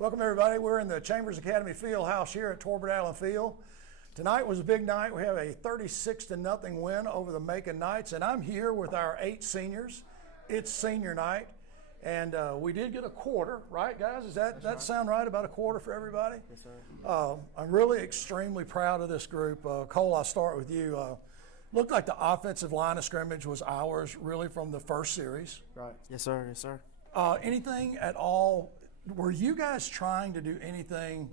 Welcome, everybody. We're in the Chambers Academy field house here at Torbert Allen Field. Tonight was a big night. We have a 36-0 win over the Macon Knights, and I'm here with our 8 seniors. It's senior night, and we did get a quarter, right, guys? Does that sound right, about a quarter for everybody? Yes, sir. I'm really extremely proud of this group. Cole, I'll start with you. Looked like the offensive line of scrimmage was ours really from the first series. Right. Yes, sir. Yes, sir. Anything at all? Were you guys trying to do anything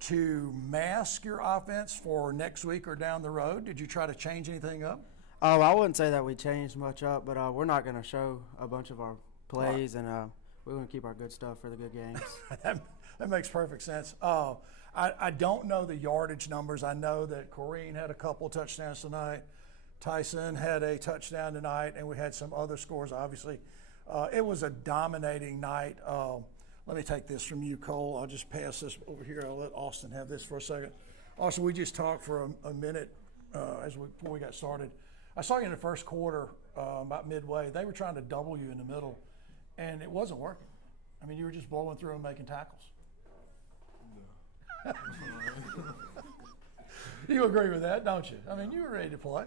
to mask your offense for next week or down the road? Did you try to change anything up? I wouldn't say that we changed much up, but we're not going to show a bunch of our plays, and we're going to keep our good stuff for the good games. that makes perfect sense. I don't know the yardage numbers. I know that Corrine had a couple touchdowns tonight. Tyson had a touchdown tonight, and we had some other scores, obviously. It was a dominating night. Let me take this from you, Cole. I'll just pass this over here. I'll let Austin have this for a second. Austin, we just talked for a minute before we got started. I saw you in the first quarter, about midway. They were trying to double you in the middle, and it wasn't working. I mean, you were just blowing through and making tackles. No. You agree with that, don't you? I mean, you were ready to play.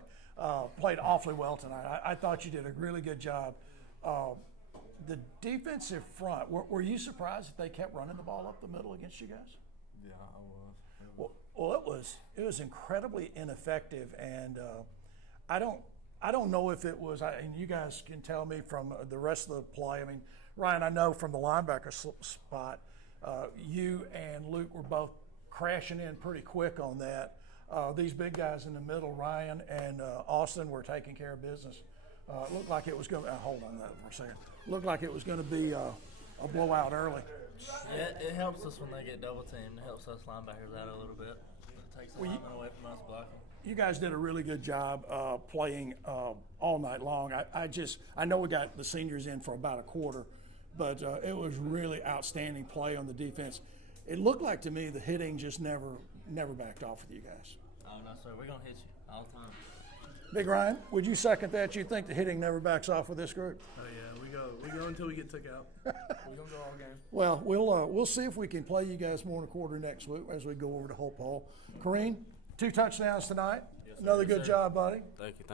Played awfully well tonight. I thought you did a really good job. The defensive front, were you surprised that they kept running the ball up the middle against you guys? Yeah, I was. Well, it was incredibly ineffective, and I don't know if it was. And you guys can tell me from the rest of the play. I mean, Ryan, I know from the linebacker spot, you and Luke were both crashing in pretty quick on that. These big guys in the middle, Ryan and Austin, were taking care of business. Looked like it was going to hold on that for a second. Looked like it was going to be a blowout early. Yeah, it helps us when they get double teamed. It helps us linebackers out a little bit. It takes the lineman away from us blocking. You guys did a really good job playing all night long. I know we got the seniors in for about a quarter, but it was really outstanding play on the defense. It looked like to me the hitting just never backed off with you guys. Oh no, sir, we're gonna hit you all the time. Big Ryan, would you second that? You think the hitting never backs off with this group? Oh yeah, we go until we get took out. We're gonna go all game. Well, we'll see if we can play you guys more in a quarter next week as we go over to Hope Hall. Kareem, 2 touchdowns tonight. Yes, sir. Another Yes, good sir. job, buddy. Thank you.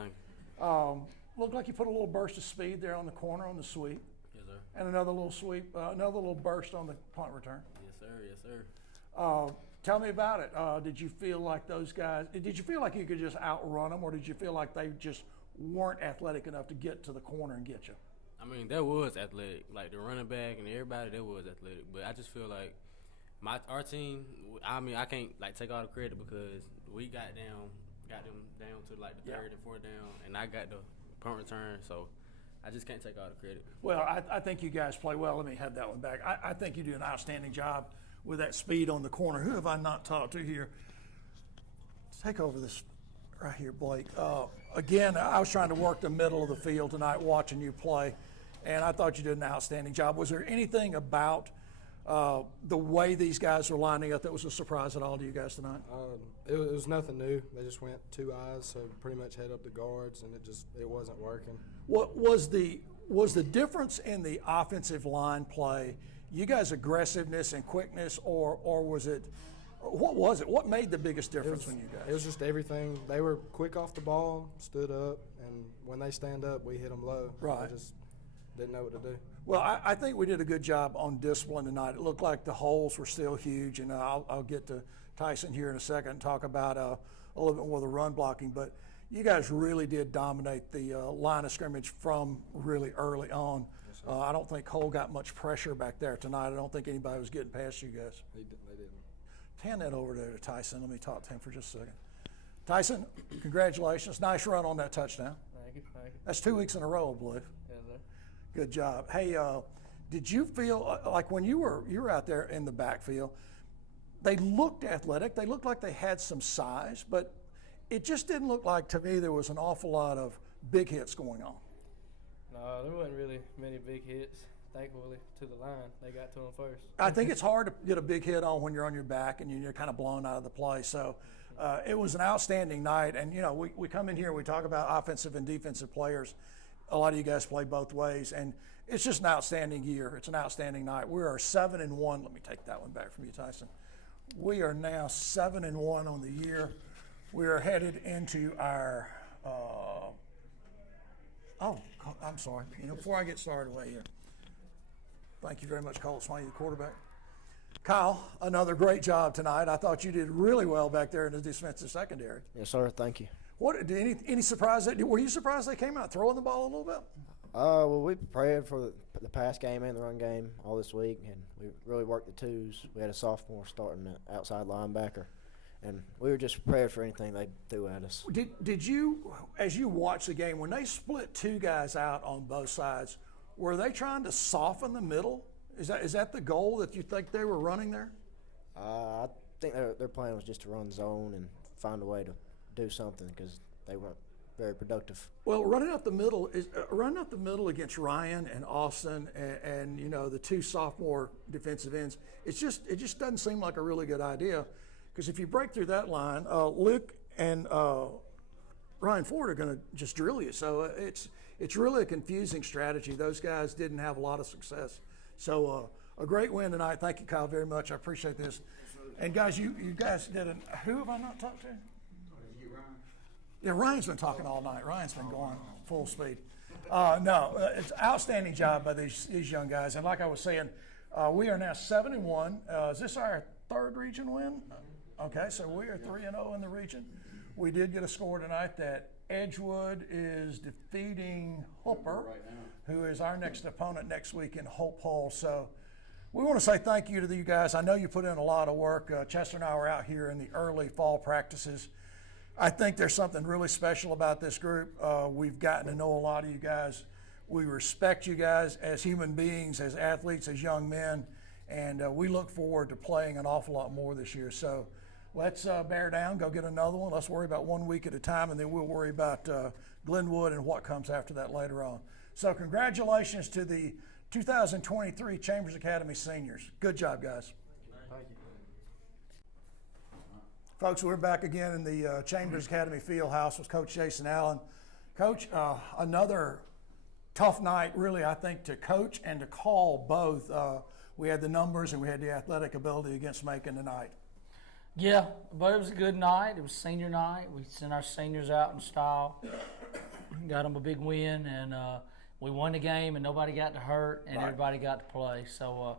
Looked like you put a little burst of speed there on the corner on the sweep, Yes, sir. and another little sweep, another little burst on the punt return. Yes, sir. Yes, sir. Tell me about it. Did you feel like those guys? Did you feel like you could just outrun them, or did you feel like they just weren't athletic enough to get to the corner and get you? I mean, that was athletic. Like the running back and everybody, that was athletic. But I just feel like our team. I mean, I can't take all the credit because we got them down to the third and fourth down, and I got the punt return. So I just can't take all the credit. Well, I think you guys play well. Let me have that one back. I think you do an outstanding job with that speed on the corner. Who have I not talked to here? Take over this right here, Blake. Again, I was trying to work the middle of the field tonight watching you play, and I thought you did an outstanding job. Was there anything about the way these guys were lining up that was a surprise at all to you guys tonight? It was nothing new. They just went 2 eyes, so pretty much head up the guards, and it wasn't working. What was the difference in the offensive line play? You guys' aggressiveness and quickness, or was it? What was it? What made the biggest difference when you guys? It was just everything. They were quick off the ball, stood up, and when they stand up, we hit them low. Right. They just didn't know what to do. Well, I think we did a good job on discipline tonight. It looked like the holes were still huge, and I'll get to Tyson here in a second and talk about a little bit more of the run blocking. But you guys really did dominate the line of scrimmage from really early on. Yes, I don't think Cole got much pressure back there tonight. I don't think anybody was getting past you guys. They didn't. Hand that over there to Tyson. Let me talk to him for just a second. Tyson, congratulations. Nice run on that touchdown. Thank you. That's 2 weeks in a row, I believe. Yes, sir. Good job. Hey, did you feel like when you were out there in the backfield, they looked athletic. They looked like they had some size, but it just didn't look like to me there was an awful lot of big hits going on. No, there wasn't really many big hits. Thankfully, to the line, they got to them first. I think it's hard to get a big hit on when you're on your back and you're kind of blown out of the play. So it was an outstanding night. And, we come in here, we talk about offensive and defensive players. A lot of you guys play both ways. And it's just an outstanding year. It's an outstanding night. We are 7-1. Let me take that one back from you, Tyson. We are now 7-1 on the year. We are headed into our. I'm sorry. Before I get started away here, thank you very much, Cole Swaney, the quarterback. Kyle, another great job tonight. I thought you did really well back there in the defensive secondary. Yes, sir. Thank you. What did any surprise? Were you surprised they came out throwing the ball a little bit? Well, we prepared for the pass game and the run game all this week, and we really worked the twos. We had a sophomore starting the outside linebacker, and we were just prepared for anything they threw at us. Did you, as you watched the game, when they split two guys out on both sides, were they trying to soften the middle? Is that the goal that you think they were running there? I think their plan was just to run zone and find a way to do something because they weren't very productive. Well, running up the middle against Ryan and Austin and the two sophomore defensive ends, it just doesn't seem like a really good idea, because if you break through that line, Luke and Ryan Ford are going to just drill you. So it's really a confusing strategy. Those guys didn't have a lot of success. So a great win tonight. Thank you, Kyle, very much. I appreciate this. And guys, you guys did who have I not talked to? Yeah, Ryan's been talking all night. Ryan's been going full speed. It's an outstanding job by these young guys. And like I was saying, we are now 7-1. Is this our third region win? Okay, so we are 3-0 in the region. We did get a score tonight that Edgewood is defeating Hooper, who is our next opponent next week in Hope Hall. So we want to say thank you to you guys. I know you put in a lot of work. Chester and I were out here in the early fall practices. I think there's something really special about this group. We've gotten to know a lot of you guys. We respect you guys as human beings, as athletes, as young men, and we look forward to playing an awful lot more this year. So let's bear down, go get another one. Let's worry about 1 week at a time, and then we'll worry about Glenwood and what comes after that later on. So congratulations to the 2023 Chambers Academy seniors. Good job, guys. Folks, we're back again in the Chambers Academy field house with Coach Jason Allen. Coach, another tough night, really, I think, to coach and to call both. We had the numbers and we had the athletic ability against Macon tonight. Yeah, but it was a good night. It was senior night. We sent our seniors out in style, got them a big win, and we won the game, and nobody got to hurt, and everybody got to play. So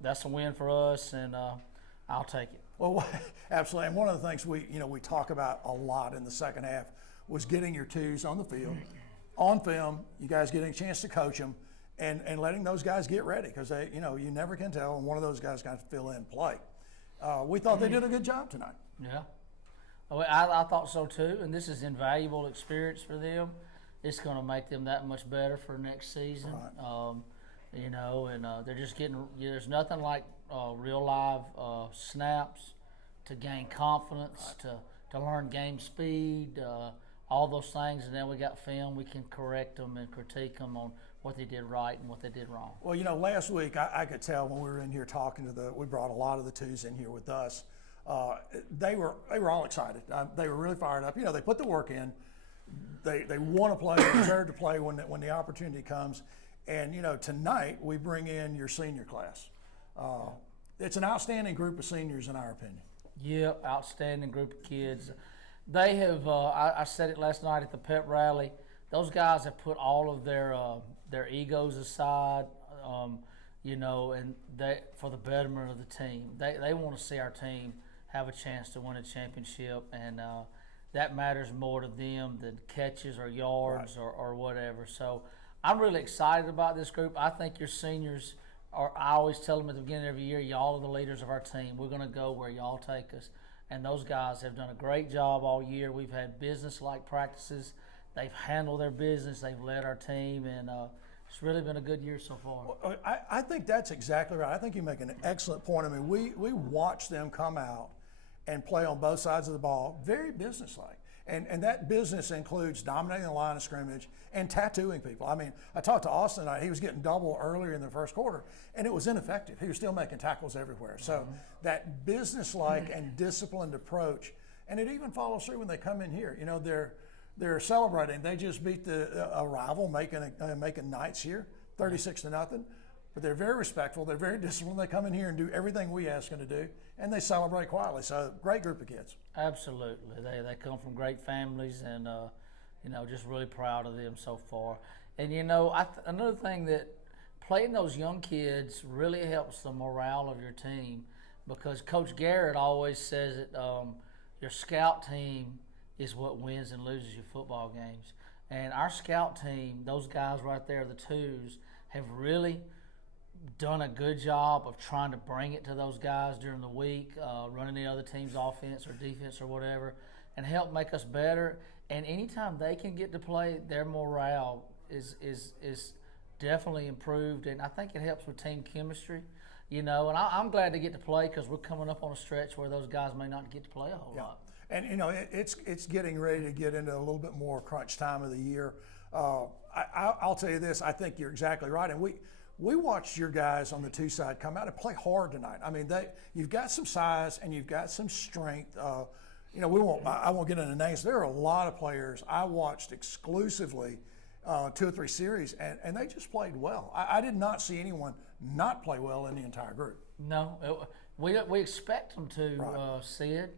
that's a win for us, and I'll take it. Well, absolutely. And one of the things we talk about a lot in the second half was getting your twos on the field, on film, you guys getting a chance to coach them, and letting those guys get ready, because you never can tell when one of those guys got to fill in play. We thought they did a good job tonight. Yeah. I thought so too, and this is invaluable experience for them. It's going to make them that much better for next season. Right. They're just getting. There's nothing like real live snaps to gain confidence, to learn game speed, all those things, and then we got film. We can correct them and critique them on what they did right and what they did wrong. Well, last week I could tell when we were in here talking we brought a lot of the twos in here with us. They were all excited. They were really fired up. They put the work in. They want to play. They're prepared to play when the opportunity comes. And tonight we bring in your senior class. It's an outstanding group of seniors in our opinion. Yeah, outstanding group of kids. They have. I said it last night at the pep rally. Those guys have put all of their egos aside, and for the betterment of the team. They want to see our team have a chance to win a championship, and that matters more to them than catches or yards or whatever. So I'm really excited about this group. I think your seniors are. I always tell them at the beginning of every year, y'all are the leaders of our team. We're going to go where y'all take us. And those guys have done a great job all year. We've had business-like practices. They've handled their business. They've led our team, and it's really been a good year so far. Well, I think that's exactly right. I think you make an excellent point. I mean, we watch them come out and play on both sides of the ball, very businesslike. And that business includes dominating the line of scrimmage and tattooing people. I mean, I talked to Austin tonight. He was getting double earlier in the first quarter, and it was ineffective. He was still making tackles everywhere. So that businesslike and disciplined approach, and it even follows through when they come in here. They're celebrating. They just beat a rival, Macon Knights here. 36-0. But they're very respectful. They're very disciplined. They come in here and do everything we ask them to do, and they celebrate quietly. So great group of kids. Absolutely, they come from great families, and just really proud of them so far. And another thing that playing those young kids really helps the morale of your team, because Coach Garrett always says that your scout team is what wins and loses your football games. And our scout team, those guys right there, the twos, have really done a good job of trying to bring it to those guys during the week, running the other team's offense or defense or whatever, and help make us better. And anytime they can get to play, their morale is definitely improved, and I think it helps with team chemistry. And I'm glad to get to play, because we're coming up on a stretch where those guys may not get to play a whole lot. And it's getting ready to get into a little bit more crunch time of the year. I'll tell you this: I think you're exactly right, and we watched your guys on the two side come out and play hard tonight. I mean, you've got some size and you've got some strength. I won't get into names. There are a lot of players I watched exclusively 2 or 3 series, and they just played well. I did not see anyone not play well in the entire group. No, we expect them to see it.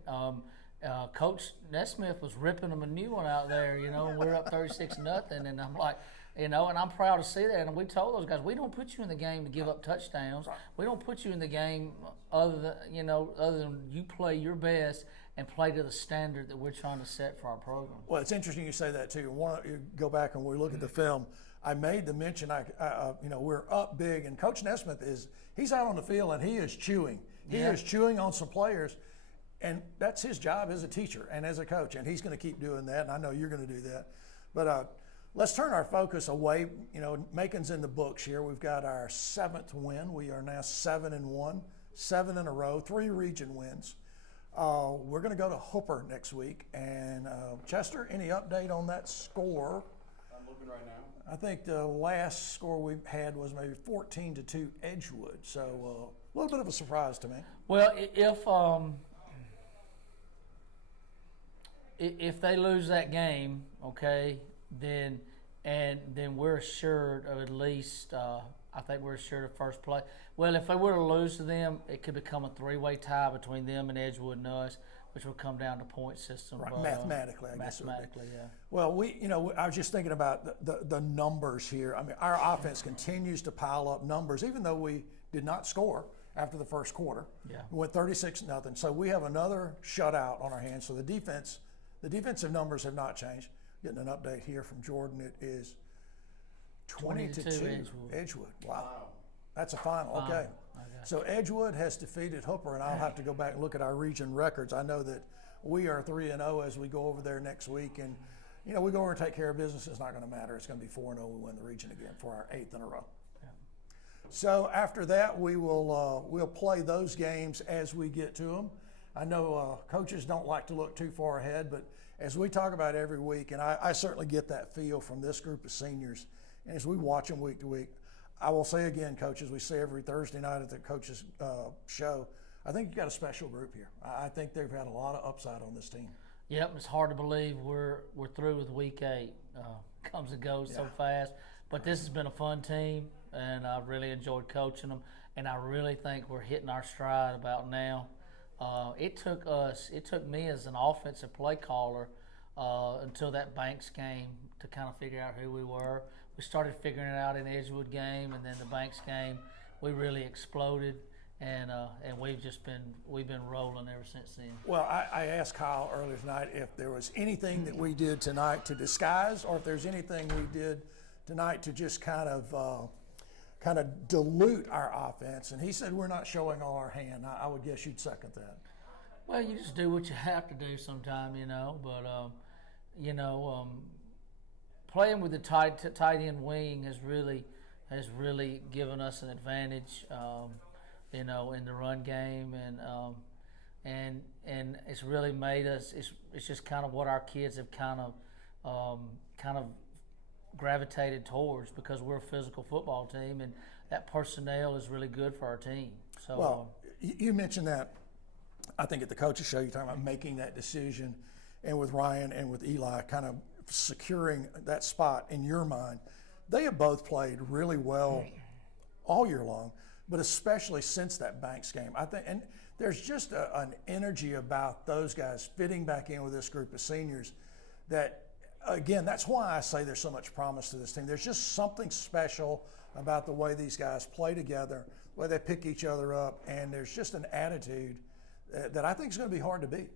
Coach Nesmith was ripping them a new one out there, and we're up 36-0, and I'm like, and I'm proud to see that. And we told those guys, we don't put you in the game to give up touchdowns. Right. We don't put you in the game other than you play your best and play to the standard that we're trying to set for our program. Well, it's interesting you say that too. You go back and we look at the film. I made the mention. We're up big, and Coach Nesmith he's out on the field and he is chewing. He is chewing on some players, and that's his job as a teacher and as a coach, and he's going to keep doing that. And I know you're going to do that. But let's turn our focus away. Macon's in the books here. We've got our 7th win. We are now 7-1, 7 in a row, 3 region wins. We're going to go to Hooper next week. And Chester, any update on that score? I'm looking right now. I think the last score we had was maybe 14-2 Edgewood. So a little bit of a surprise to me. Well, if they lose that game, okay, then we're assured of at least. I think we're assured of first place. Well, if they were to lose to them, it could become a 3-way tie between them and Edgewood and us, which will come down to point system. Right, mathematically, I guess. Mathematically, yeah. Well, I was just thinking about the numbers here. I mean, our offense continues to pile up numbers, even though we did not score after the first quarter. Yeah. We went 36-0. So we have another shutout on our hands. So the defensive numbers have not changed. Getting an update here from Jordan. It is 20-2 Edgewood. Wow. That's a final. Okay. So Edgewood has defeated Hooper, and I'll have to go back and look at our region records. I know that we are 3-0 as we go over there next week, and we go over and take care of business. It's not going to matter. It's going to be 4-0. We win the region again for our 8th in a row. Yeah. So after that, we'll play those games as we get to them. I know coaches don't like to look too far ahead, but as we talk about every week, and I certainly get that feel from this group of seniors, and as we watch them week to week, I will say again, coaches, we say every Thursday night at the coaches show, I think you've got a special group here. I think they've had a lot of upside on this team. Yep, it's hard to believe we're through with week 8. Comes and goes so fast. But this has been a fun team, and I've really enjoyed coaching them, and I really think we're hitting our stride about now. It took me as an offensive play caller until that Banks game to kind of figure out who we were. We started figuring it out in the Edgewood game, and then the Banks game, we really exploded, and we've been rolling ever since then. Well, I asked Kyle earlier tonight if there was anything that we did tonight to disguise, or if there's anything we did tonight to just kind of dilute our offense, and he said we're not showing all our hand. I would guess you'd second that. Well, you just do what you have to do sometime, but playing with the tight end wing has really given us an advantage, in the run game, and it's really made us. It's just kind of what our kids have kind of gravitated towards, because we're a physical football team, and that personnel is really good for our team. So, well, you mentioned that. I think at the coaches show, you're talking about making that decision, and with Ryan and with Eli kind of securing that spot in your mind. they have both played really well all year long, but especially since that Banks game. I think, and there's just an energy about those guys fitting back in with this group of seniors that, again, that's why I say there's so much promise to this team. There's just something special about the way these guys play together, the way they pick each other up, and there's just an attitude that I think is going to be hard to beat.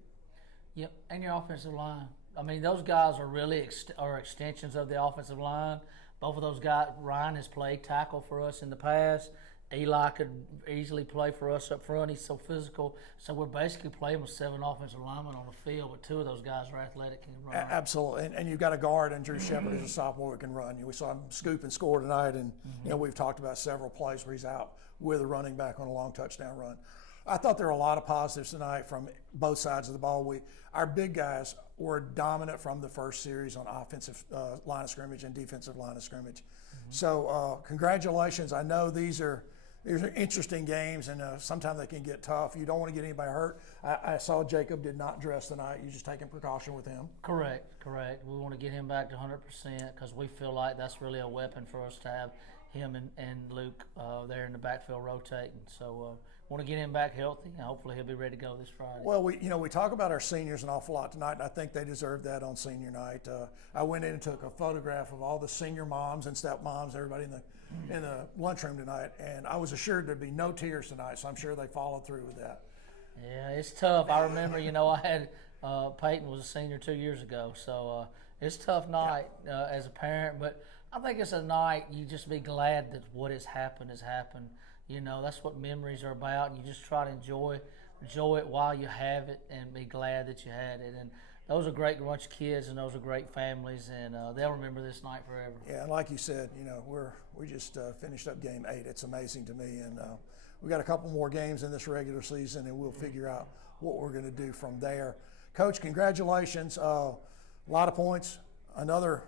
Yep, and your offensive line. I mean, those guys are really are extensions of the offensive line. Both of those guys, Ryan has played tackle for us in the past. Eli could easily play for us up front. He's so physical. So we're basically playing with 7 offensive linemen on the field, but 2 of those guys are athletic and can run. Absolutely, and you've got a guard and Drew Shepard who's a sophomore who can run. We saw him scoop and score tonight, and we've talked about several plays where he's out with a running back on a long touchdown run. I thought there were a lot of positives tonight from both sides of the ball. Our big guys were dominant from the first series on offensive line of scrimmage and defensive line of scrimmage. So congratulations. I know these are interesting games, and sometimes they can get tough. You don't want to get anybody hurt. I saw Jacob did not dress tonight. You're just taking precaution with him. Correct. We want to get him back to 100% because we feel like that's really a weapon for us to have him and Luke there in the backfield rotating. So want to get him back healthy, and hopefully he'll be ready to go this Friday. Well, we talk about our seniors an awful lot tonight, and I think they deserve that on senior night. I went in and took a photograph of all the senior moms and stepmoms, everybody in the lunchroom tonight, and I was assured there'd be no tears tonight, so I'm sure they followed through with that. Yeah, it's tough. I remember, I had Peyton was a senior 2 years ago, so it's a tough night as a parent, but I think it's a night you just be glad that what has happened has happened. That's what memories are about, and you just try to enjoy it while you have it and be glad that you had it. And those are great bunch of kids, and those are great families, and they'll remember this night forever. Yeah, and like you said, we just finished up game 8. It's amazing to me, and we got a couple more games in this regular season, and we'll figure out what we're going to do from there. Coach, congratulations. A lot of points. Another,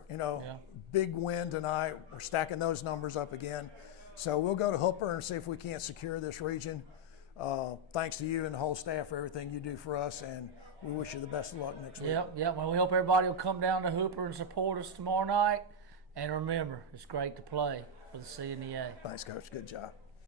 big win tonight. We're stacking those numbers up again. So we'll go to Hooper and see if we can't secure this region. Thanks to you and the whole staff for everything you do for us, and we wish you the best of luck next week. Yep. Well, we hope everybody will come down to Hooper and support us tomorrow night. And remember, it's great to play for the CNEA. Thanks, Coach. Good job.